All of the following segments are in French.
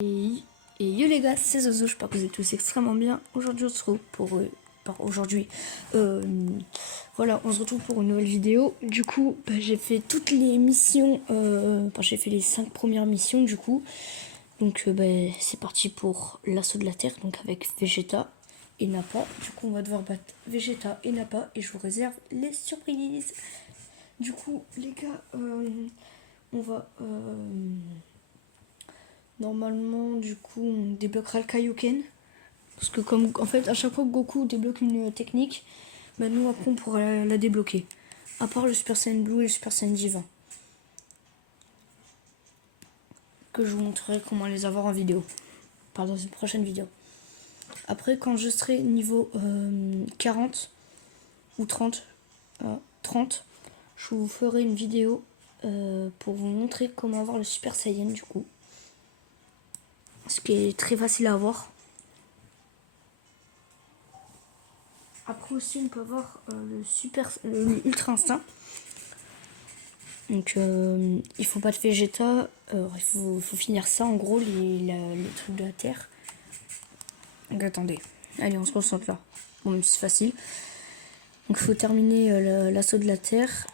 Et, yo les gars, c'est Zozo, j'espère que vous êtes tous extrêmement bien. Aujourd'hui on se retrouve pour voilà, on se retrouve pour une nouvelle vidéo. Du coup, j'ai fait toutes les missions, j'ai fait les 5 premières missions du coup. Donc c'est parti pour l'assaut de la Terre, donc avec Vegeta et Nappa. Du coup on va devoir battre Vegeta et Nappa et je vous réserve les surprises. Du coup les gars, on va normalement, du coup, on débloquera le Kaioken. Parce que comme, en fait, à chaque fois que Goku débloque une technique, nous, après, on pourra la débloquer. À part le Super Saiyan Blue et le Super Saiyan Divin. Que je vous montrerai comment les avoir en vidéo. Dans une prochaine vidéo. Après, quand je serai niveau 40 ou 30, 30, je vous ferai une vidéo pour vous montrer comment avoir le Super Saiyan, du coup. Ce qui est très facile à avoir. Après aussi on peut avoir le ultra instinct. Donc il faut pas de Vegeta, il faut finir ça en gros les trucs de la terre. Donc attendez, allez on se concentre là. Bon même si c'est facile. Donc il faut terminer l'assaut de la terre.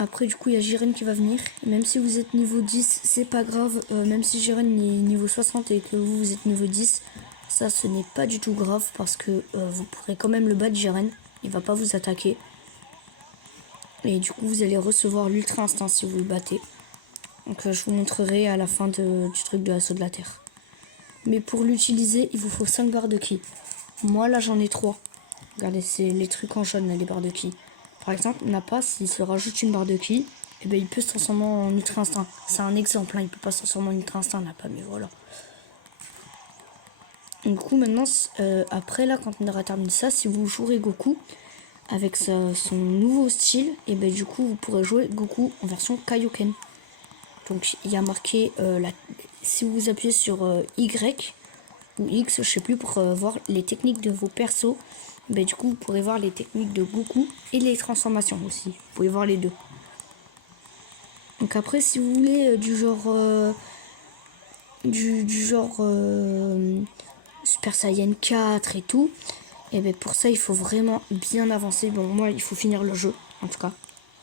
Après du coup il y a Jiren qui va venir. Même si vous êtes niveau 10, c'est pas grave. Même si Jiren est niveau 60 et que vous êtes niveau 10, ça ce n'est pas du tout grave parce que vous pourrez quand même le battre Jiren. Il va pas vous attaquer. Et du coup vous allez recevoir l'ultra instinct si vous le battez. Donc je vous montrerai à la fin du truc de l'assaut de la terre. Mais pour l'utiliser il vous faut 5 barres de ki. Moi là j'en ai 3. Regardez c'est les trucs en jaune là, les barres de ki. Par exemple Nappa s'il se rajoute une barre de ki, et il peut se transformer en ultra instinct. C'est un exemple, hein, il peut pas se transformer en ultra instinct Nappa, mais voilà. Du coup maintenant après là quand on aura terminé ça, si vous jouerez Goku avec son nouveau style, et du coup vous pourrez jouer Goku en version Kaioken. Donc il y a marqué si vous appuyez sur Y ou X, je sais plus, pour voir les techniques de vos persos, du coup vous pourrez voir les techniques de Goku et les transformations aussi. Vous pouvez voir les deux. Donc après si vous voulez du genre Super Saiyan 4 et tout, et pour ça il faut vraiment bien avancer. Bon moi il faut finir le jeu en tout cas.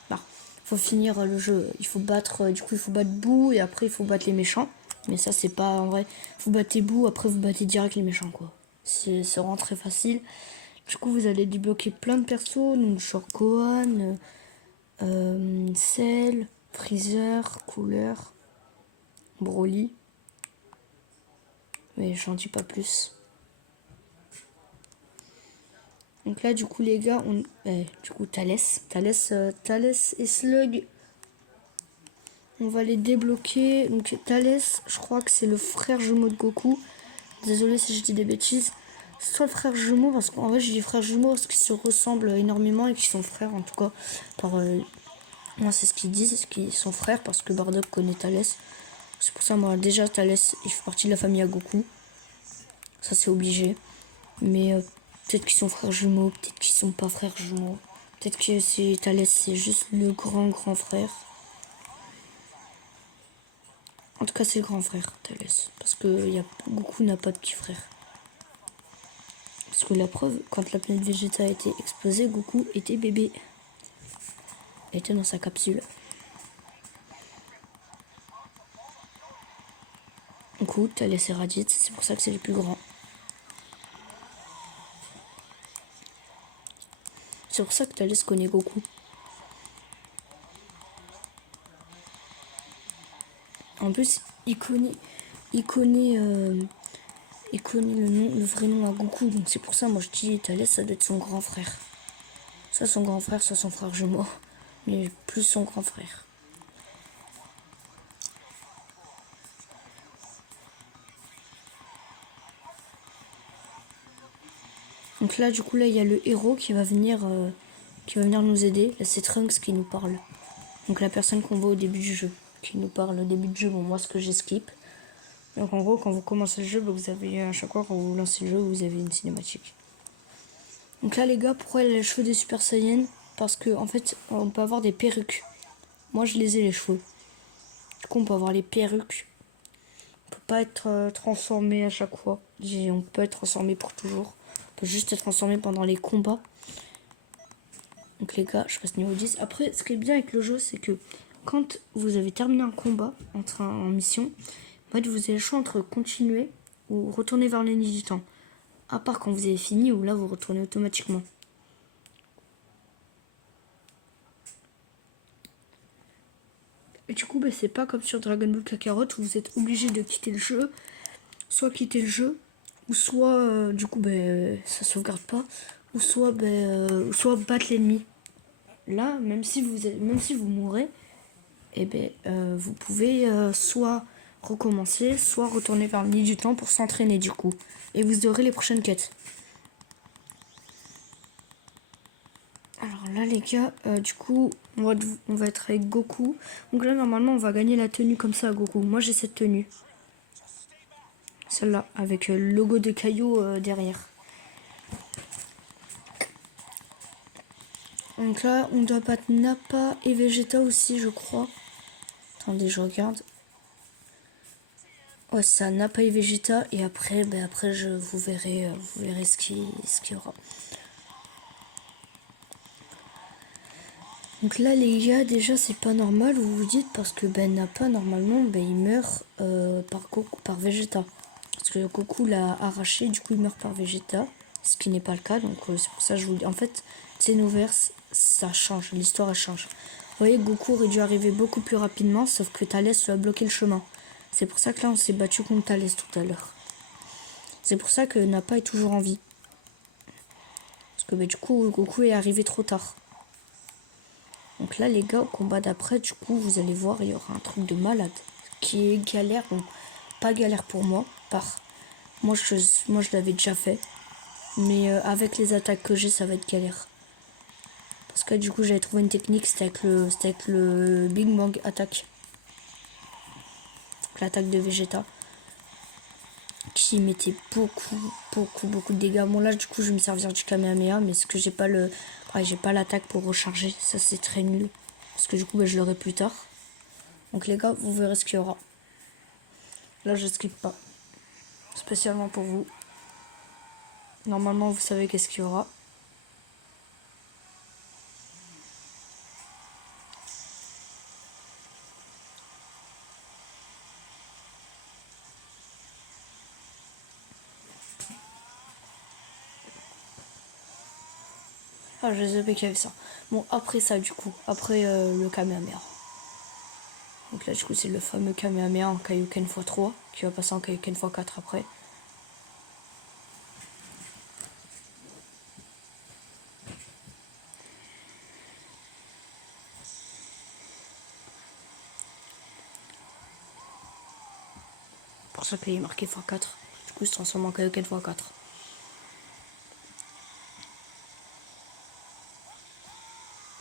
Là, il faut finir le jeu. Il faut battre du coup il faut battre Boo et après il faut battre les méchants. Mais ça c'est pas en vrai. Vous battez Boo, après vous battez direct les méchants quoi. C'est vraiment très facile. Du coup vous allez débloquer plein de persos, donc genre Gohan, Cell, Freezer, Cooler, Broly. Mais j'en dis pas plus. Donc là du coup les gars, du coup Thalès et Slug, on va les débloquer. Donc Thalès, je crois que c'est le frère jumeau de Goku. Désolé si je dis des bêtises. C'est soit le frère jumeau, parce qu'en vrai je dis frère jumeau parce qu'ils se ressemblent énormément et qu'ils sont frères en tout cas. Moi c'est ce qu'ils disent, qu'ils sont frères parce que Bardock connaît Thalès. C'est pour ça moi déjà Thalès il fait partie de la famille à Goku. Ça c'est obligé. Mais peut-être qu'ils sont frères jumeaux, peut-être qu'ils sont pas frères jumeaux. Peut-être que Thalès c'est juste le grand frère. En tout cas, c'est le grand frère, Thalès. Parce que Goku n'a pas de petit frère. Parce que la preuve, quand la planète Vegeta a été explosée, Goku était bébé. Il était dans sa capsule. Goku, Thalès et Raditz, c'est pour ça que c'est les plus grands. C'est pour ça que Thalès connaît Goku. En plus, il connaît le vrai nom à Goku. Donc c'est pour ça, moi je dis Thalès, ça doit être son grand frère. Soit son grand frère, soit son frère jumeau. Mais plus son grand frère. Donc là, du coup, là, il y a le héros qui va venir nous aider. Là, c'est Trunks qui nous parle. Donc la personne qu'on voit au début du jeu, qui nous parle au début du jeu. Bon, moi, ce que j'ai skip. Donc en gros, quand vous commencez le jeu, vous avez à chaque fois quand vous lancez le jeu, vous avez une cinématique. Donc là, les gars, pourquoi elle a les cheveux des Super Saiyan? Parce que en fait, on peut avoir des perruques. Moi, je les ai les cheveux. Du coup, on peut avoir les perruques. On peut pas être transformé à chaque fois. On peut être transformé pour toujours. On peut juste être transformé pendant les combats. Donc les gars, je passe niveau 10. Après, ce qui est bien avec le jeu, c'est que quand vous avez terminé un combat en mission, en fait, vous avez le choix entre continuer ou retourner vers l'ennemi du temps. À part quand vous avez fini, où là, vous retournez automatiquement. Et du coup, c'est pas comme sur Dragon Ball Kakarot où vous êtes obligé de quitter le jeu. Soit quitter le jeu, ou soit, du coup, ça sauvegarde pas. Ou soit battre l'ennemi. Là, même si vous mourrez, vous pouvez soit recommencer, soit retourner vers le nid du temps pour s'entraîner du coup. Et vous aurez les prochaines quêtes. Alors là les gars, du coup, on va être avec Goku. Donc là normalement on va gagner la tenue comme ça à Goku. Moi j'ai cette tenue. Celle-là, avec le logo de Caillou derrière. Donc là on doit battre Nappa et Vegeta aussi je crois. Attendez, je regarde. Ouais, ça, Nappa et Vegeta. Et après, vous verrez ce qu'il y aura. Donc là, les gars, déjà, c'est pas normal, vous vous dites, parce que Nappa, normalement, il meurt par Vegeta. Parce que Goku l'a arraché, du coup, il meurt par Vegeta. Ce qui n'est pas le cas, donc c'est pour ça que je vous dis. En fait, Xenoverse, ça change, l'histoire, elle change. Vous voyez, Goku aurait dû arriver beaucoup plus rapidement, sauf que Thalès lui a bloqué le chemin. C'est pour ça que là, on s'est battu contre Thalès tout à l'heure. C'est pour ça que Nappa est toujours en vie. Parce que du coup, Goku est arrivé trop tard. Donc là, les gars, au combat d'après, du coup, vous allez voir, il y aura un truc de malade. Qui est galère, bon, pas galère pour moi, moi je l'avais déjà fait. Mais avec les attaques que j'ai, ça va être galère. Parce que du coup, j'avais trouvé une technique, c'était avec le Big Bang Attack. L'attaque de Vegeta. Qui mettait beaucoup de dégâts. Bon là, du coup, je vais me servir du Kamehameha, mais ce que j'ai pas j'ai pas l'attaque pour recharger. Ça, c'est très nul. Parce que du coup, je l'aurai plus tard. Donc les gars, vous verrez ce qu'il y aura. Là, je skip pas. Spécialement pour vous. Normalement, vous savez qu'est-ce qu'il y aura. Ah, je savais qu'il y avait ça. Bon, après ça, du coup. Après le Kamehameha. Donc là, du coup, c'est le fameux Kamehameha en Kaioken x3. Qui va passer en Kaioken x4 après. Pour ça qu'il est marqué x4. Du coup, il se transforme en Kaioken x4.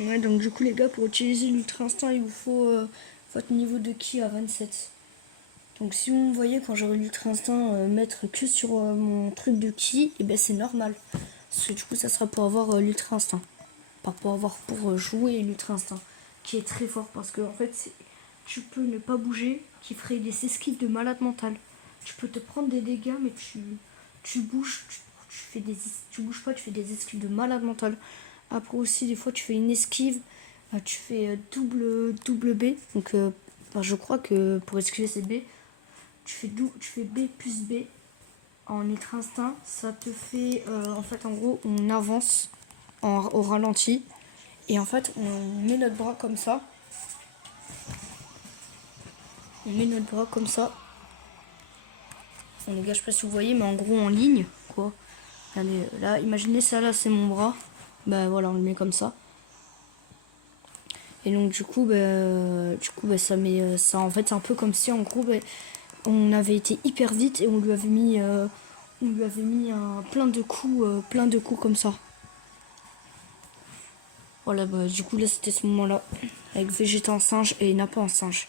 Ouais, donc du coup les gars, pour utiliser l'Ultra Instinct, il vous faut votre niveau de ki à 27. Donc si vous me voyez quand j'aurai l'Ultra Instinct mettre que sur mon truc de ki, et c'est normal. Parce que du coup ça sera pour avoir l'Ultra Instinct. Pas pour avoir pour jouer l'Ultra Instinct. Qui est très fort parce que en fait tu peux ne pas bouger, qui ferait des esquives de malade mental. Tu peux te prendre des dégâts mais tu bouges, tu bouges pas, tu fais des esquives de malade mental. Après aussi, des fois, tu fais une esquive, tu fais double B. Donc, je crois que pour esquiver cette B, tu fais B plus B en ultra instinct. Ça te fait, en fait, en gros, on avance au ralenti. Et en fait, on met notre bras comme ça. On met notre bras comme ça. Bon, les gars, je sais pas si vous voyez, mais en gros, en ligne, quoi. Regardez, là, imaginez ça, là, c'est mon bras. Voilà, on le met comme ça. Et donc du coup, ça met ça. En fait, c'est un peu comme si en gros, on avait été hyper vite et on lui avait mis plein de coups comme ça. Voilà, du coup là c'était ce moment-là avec Vegeta en singe et Nappa en singe.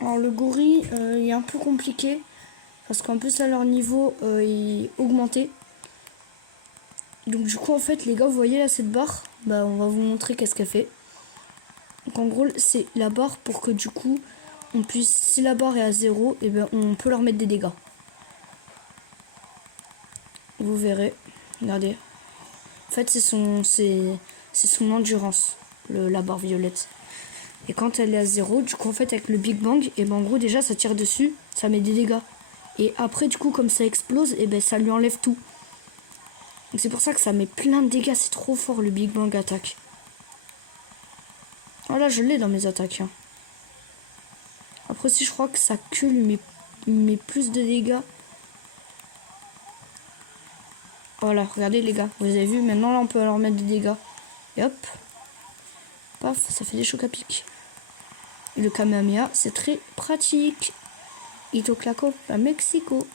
Alors le gorille, il est un peu compliqué Parce qu'en plus là leur niveau est augmenté. Donc du coup en fait les gars, vous voyez là cette barre, bah on va vous montrer qu'est-ce qu'elle fait. Donc en gros c'est la barre pour que du coup on puisse, si la barre est à 0, et ben on peut leur mettre des dégâts. Vous verrez, regardez. En fait c'est son endurance, la barre violette. Et quand elle est à 0, du coup en fait avec le Big Bang, et ben en gros déjà ça tire dessus, ça met des dégâts. Et après du coup comme ça explose, et ben ça lui enlève tout. Donc c'est pour ça que ça met plein de dégâts, c'est trop fort le Big Bang attaque. Oh là je l'ai dans mes attaques. Hein. Après aussi je crois que sa queue lui met plus de dégâts. Voilà, regardez les gars, vous avez vu, maintenant là on peut leur mettre des dégâts. Et hop, paf, ça fait des chocs à pic. Et le Kamehameha, c'est très pratique. Itoclaco, à Mexico.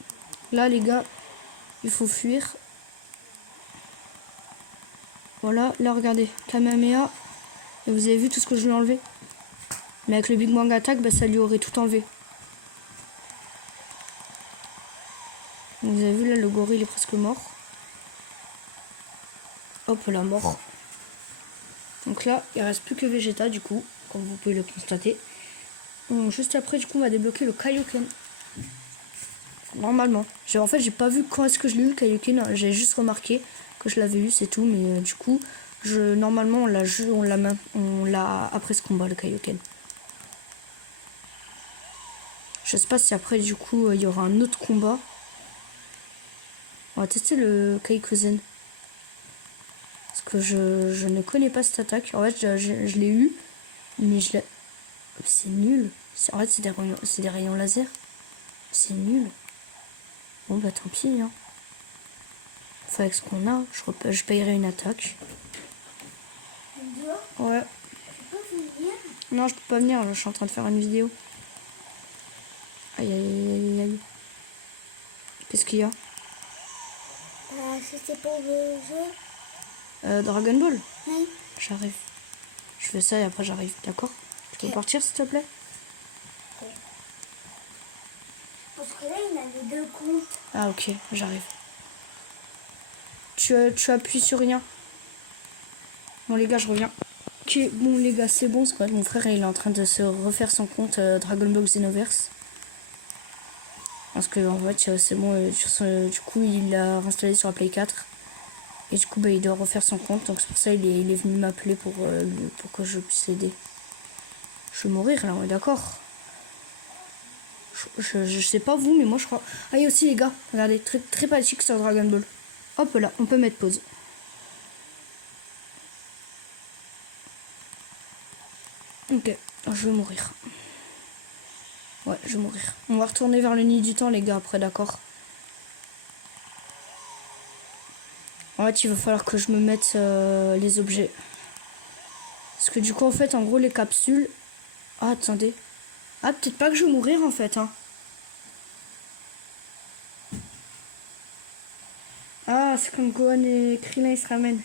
Là les gars, il faut fuir. Voilà, là regardez, Kamehameha. Et vous avez vu tout ce que je lui ai enlevé. Mais avec le Big Bang attaque, bah, ça lui aurait tout enlevé. Donc, vous avez vu là, le gorille il est presque mort. Hop là, mort. Donc là, il reste plus que Vegeta du coup, comme vous pouvez le constater. Donc, juste après, du coup, on va débloquer le Kaioken. Normalement. En fait, j'ai pas vu quand est-ce que je l'ai eu le Kaioken. J'ai juste remarqué que je l'avais eu, c'est tout. Mais du coup, normalement, on l'a après ce combat, le Kaioken. Je sais pas si après, du coup, il y aura un autre combat. On va tester le Kaikuzen. Parce que je ne connais pas cette attaque. En fait, je l'ai eu. Mais je l'ai... C'est nul. En fait, c'est des rayons laser. C'est nul. Bon, bah tant pis. Hein. Enfin, avec ce qu'on a, je payerai une attaque. Ouais. Non, je peux pas venir. Là, je suis en train de faire une vidéo. Aïe, aïe, aïe, aïe. Qu'est-ce qu'il y a? C'était pour le jeu. Dragon Ball? Oui. J'arrive. Je fais ça et après j'arrive, d'accord? Tu peux partir s'il te plaît? Okay. Parce que là, il avait 2 comptes. Ah ok, j'arrive. Tu appuies sur rien. Bon les gars, je reviens. Ok, bon les gars, c'est bon, c'est quoi? Mon frère il est en train de se refaire son compte Dragon Ball Xenoverse. Parce que en fait c'est bon, du coup il l'a réinstallé sur la Play 4. Et du coup bah, il doit refaire son compte, donc c'est pour ça il est venu m'appeler pour que je puisse l'aider. Je vais mourir là, on est d'accord. Je sais pas vous, mais moi je crois... Ah, il y a aussi les gars, regardez, très, très pratique sur Dragon Ball. Hop là, on peut mettre pause. Ok, je vais mourir. Ouais, je vais mourir. On va retourner vers le nid du temps les gars après, d'accord? En fait, il va falloir que je me mette les objets. Parce que du coup, en fait, en gros, les capsules... Ah, attendez. Ah, peut-être pas que je vais mourir, en fait, hein. Ah, c'est comme Gohan et Krillin, ils se ramènent.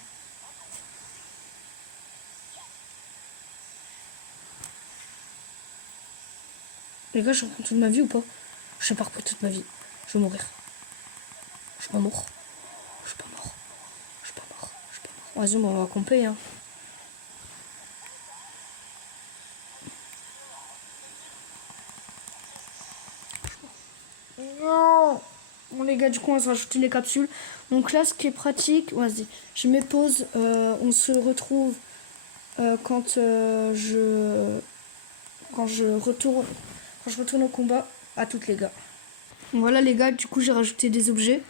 Les gars, je reprends toute ma vie ou pas? Je sais pas reprendre toute ma vie. Je vais mourir. Je suis pas mort. Je suis pas mort. Je suis pas mort. Je suis pas mort. Vas-y, on va compter, hein. Non. Bon les gars, du coup on va se rajouter les capsules. Donc là ce qui est pratique, vas-y, je mets pause, on se retrouve quand je retourne au combat. À toutes les gars. Voilà les gars, du coup j'ai rajouté des objets.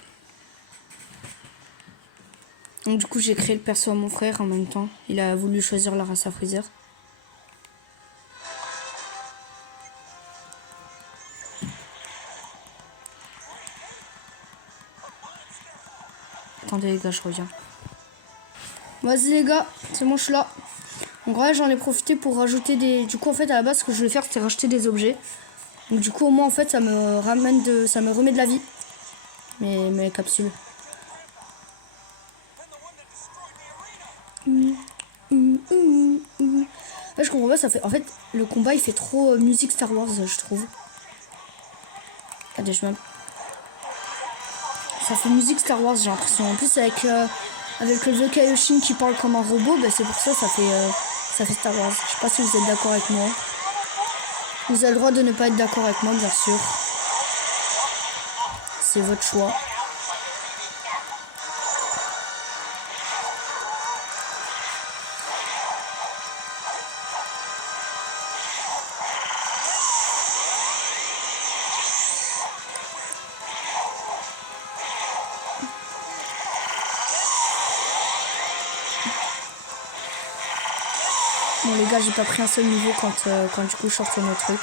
Donc du coup j'ai créé le perso à mon frère en même temps. Il a voulu choisir la race à Freezer. Attendez les gars, je reviens. Vas-y les gars, c'est bon, je suis là. Donc ouais, j'en ai profité pour rajouter des... Du coup en fait à la base ce que je voulais faire c'était racheter des objets. Donc du coup au moins en fait ça me remet de la vie. Mes capsules. Ouais, je comprends pas, ça fait... En fait le combat il fait trop musique Star Wars je trouve. Attendez, je Ça fait musique Star Wars, j'ai l'impression. En plus, avec le vieux Kaioshin qui parle comme un robot, bah, c'est pour ça ça fait Star Wars. Je sais pas si vous êtes d'accord avec moi. Vous avez le droit de ne pas être d'accord avec moi, bien sûr. C'est votre choix. Bon les gars, j'ai pas pris un seul niveau quand du coup je sortais nos trucs.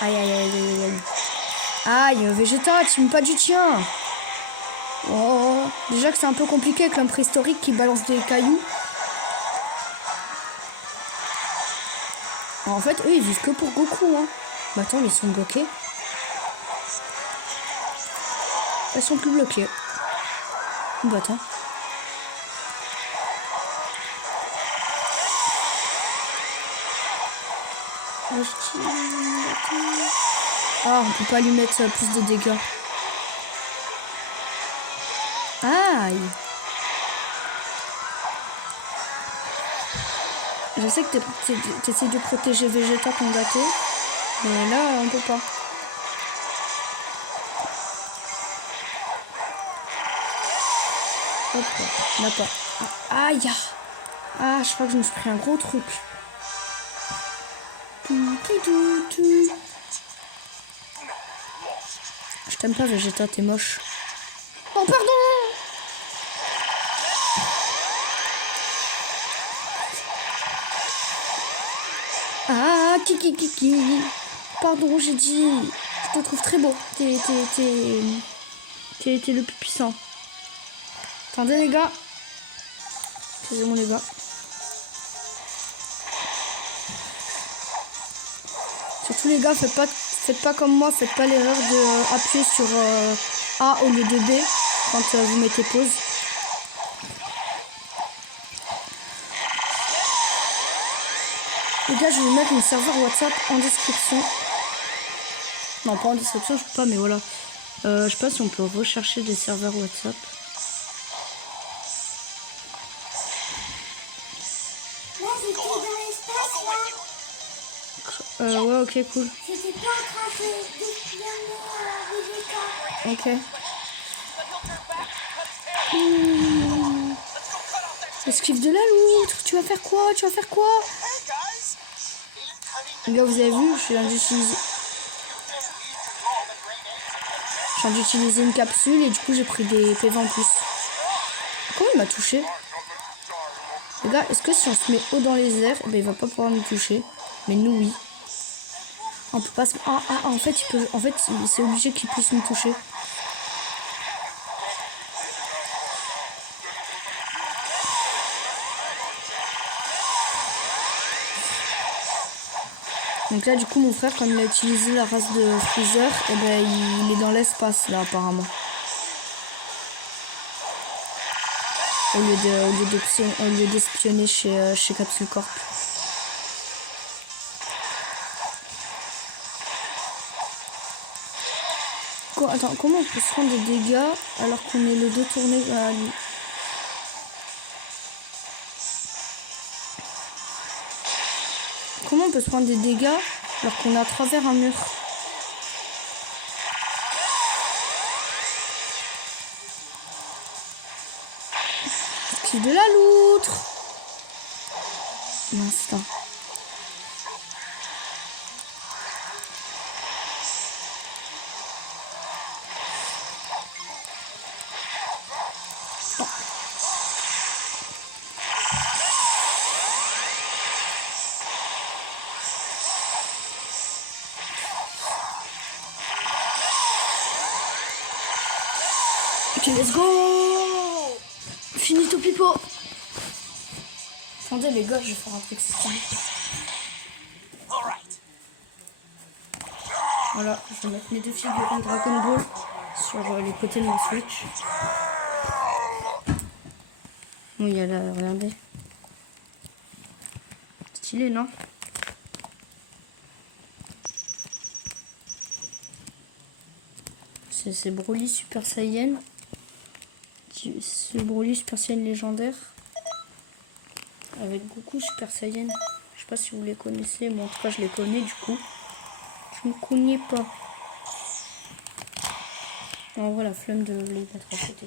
Aïe aïe aïe aïe aïe. Aïe, Vegeta, tu me pas du tien. Oh, déjà que c'est un peu compliqué avec l'homme préhistorique qui balance des cailloux. En fait, eux ils vivent que pour Goku, hein. Bah attends, ils sont bloqués. Elles sont plus bloquées. Bah attends. Ah, on peut pas lui mettre plus de dégâts. Aïe. Je sais que t'essayes de protéger Vegeta ton gâteau, mais là on peut pas. Hop, là pas. Aïe. Ah, je crois que je me suis pris un gros truc. Je t'aime pas Vegeta, t'es moche. Oh pardon. Ah, kiki. Pardon, j'ai dit. Je te trouve très beau. T'es le plus puissant. Attendez les gars. Excusez-moi les gars. Surtout les gars, faites pas comme moi, faites pas l'erreur de appuyer sur A au lieu de B quand vous mettez pause. Les gars, je vais vous mettre mon serveur WhatsApp en description. Non, pas en description, je peux pas, mais voilà. Je sais pas si on peut rechercher des serveurs WhatsApp. Là, j'étais dans l'espace, là. Ouais, ok, cool. J'étais pas en train d'espionner Vegeta. Ok. Esquive de la loutre. Tu vas faire quoi? Les gars, vous avez vu, je viens d'utiliser une capsule et du coup j'ai pris des PV en plus. Comment il m'a touché? Les gars, est-ce que si on se met haut dans les airs, ben, il va pas pouvoir nous toucher? Mais nous oui. On peut pas se... en fait, c'est obligé qu'il puisse nous toucher. Donc là, du coup, mon frère, comme il a utilisé la race de Freezer, et ben, il est dans l'espace, là, apparemment. Au lieu d'espionner chez Capsule Corp. Attends, comment on peut se prendre des dégâts alors qu'on est le dos tourné à lui? Comment on peut se prendre des dégâts alors qu'on est à travers un mur? C'est de la loutre. L'instant. Ok, let's go. Finito pipo. Attendez les gars, je vais faire un truc stylé. Voilà, je vais mettre mes deux figurines Dragon Ball sur les côtés de mon Switch. Oui, il y a là, regardez. Stylé, non? c'est Broly Super Saiyan. C'est Broly Super Saiyan légendaire. Avec Goku Super Saiyan. Je sais pas si vous les connaissez, mais en tout cas je les connais du coup. Je ne connais pas. En vrai, la flemme de les mettre à côté.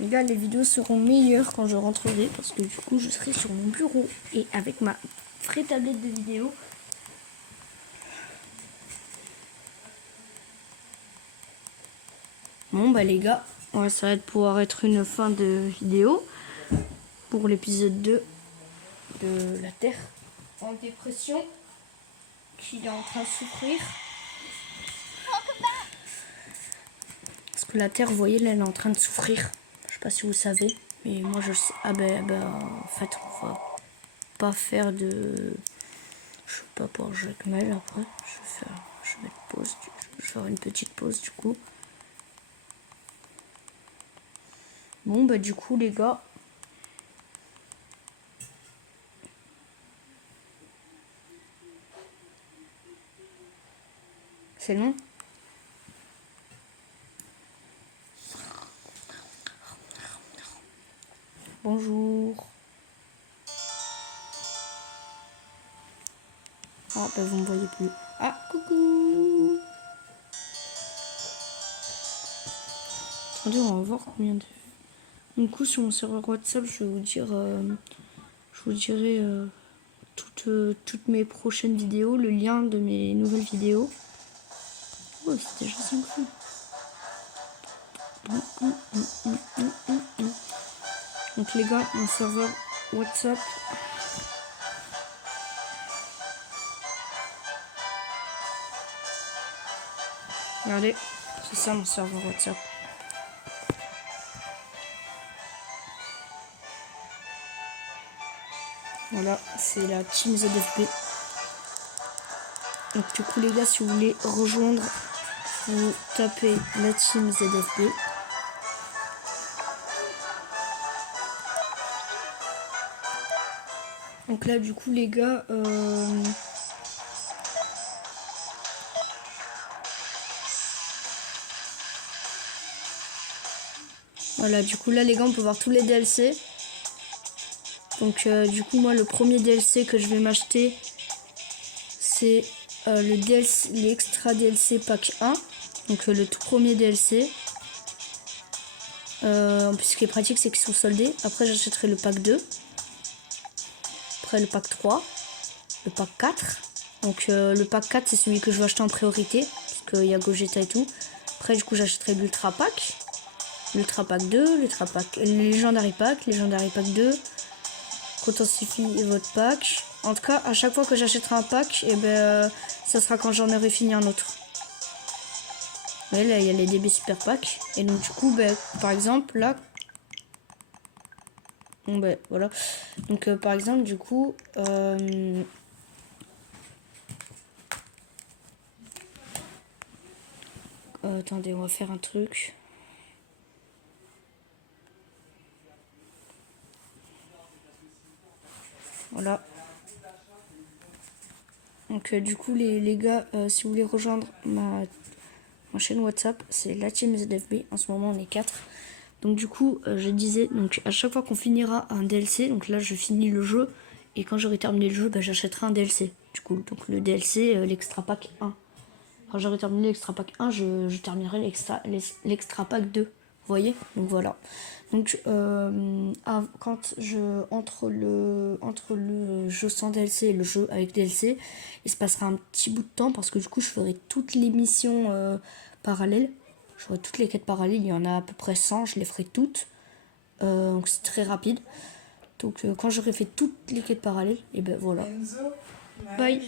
Les gars, les vidéos seront meilleures quand je rentrerai parce que du coup je serai sur mon bureau et avec ma vraie tablette de vidéo. Bon bah les gars, ouais, ça va pouvoir être une fin de vidéo pour l'épisode 2 de la Terre en dépression qui est en train de souffrir. Parce que la Terre, vous voyez, là, elle est en train de souffrir. Je sais pas si vous savez, mais moi je sais. Ah ben en fait, on va pas faire de. Je sais pas pour jouer avec Mel après. Je vais mettre pause. Je vais faire une petite pause du coup. Bon bah du coup les gars. C'est long. Bonjour. Ah bah vous me voyez plus. Ah coucou. Attendez, on va voir combien de. Du coup sur mon serveur WhatsApp, je vais vous dire, je vous dirai toutes mes prochaines vidéos, le lien de mes nouvelles vidéos. Oh, c'est déjà 5 fois. Donc les gars, mon serveur WhatsApp. Regardez, c'est ça mon serveur WhatsApp. Voilà, c'est la Team ZFB. Donc du coup les gars, si vous voulez rejoindre, vous tapez la Team ZFB. Donc là du coup les gars, voilà, du coup là les gars on peut voir tous les DLC. Donc du coup moi le premier DLC que je vais m'acheter c'est le DLC, l'extra DLC pack 1. Donc le tout premier DLC. En plus ce qui est pratique c'est qu'ils sont soldés. Après j'achèterai le pack 2. Après le pack 3. Le pack 4. Donc le pack 4 c'est celui que je vais acheter en priorité. Parce qu'il y a Gogeta et tout. Après du coup j'achèterai l'ultra pack. L'ultra pack 2. L'ultra pack. Le Legendary pack. Legendary pack 2. Intensifie votre pack. En tout cas, à chaque fois que j'achèterai un pack, et ben, ça sera quand j'en aurai fini un autre. Mais là, il y a les DB super pack. Et donc, du coup, ben, par exemple, là. Bon, ben, voilà. Donc, par exemple, du coup. Attendez, on va faire un truc. Voilà. Donc du coup les gars, si vous voulez rejoindre ma chaîne WhatsApp, c'est la Team ZFB. En ce moment on est 4. Donc du coup je disais, donc à chaque fois qu'on finira un DLC, donc là je finis le jeu et quand j'aurai terminé le jeu, bah, j'achèterai un DLC. Du coup donc le DLC, l'extra pack 1. Quand j'aurai terminé l'extra pack 1, je terminerai l'extra pack 2. Vous voyez? Donc voilà. Donc quand entre le jeu sans DLC et le jeu avec DLC, il se passera un petit bout de temps parce que du coup je ferai toutes les missions parallèles. Je ferai toutes les quêtes parallèles, il y en a à peu près 100, je les ferai toutes. Donc c'est très rapide. Donc quand j'aurai fait toutes les quêtes parallèles, et ben voilà. Bye.